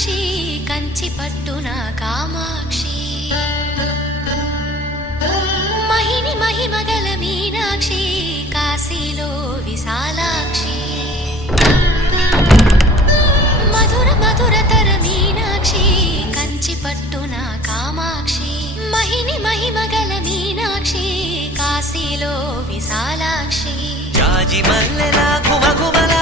మీనాక్షి కంచి పట్టున కామాక్షి మహిని మహిమగల మీనాక్షి కాశీలో విశాలాక్షి మధుర మధురతర మీనాక్షి కంచి పట్టున కామాక్షి మహిని మహిమగల మీనాక్షి కాశీలో విశాలాక్షి జాజి మల్లెల ఘుమ ఘుమల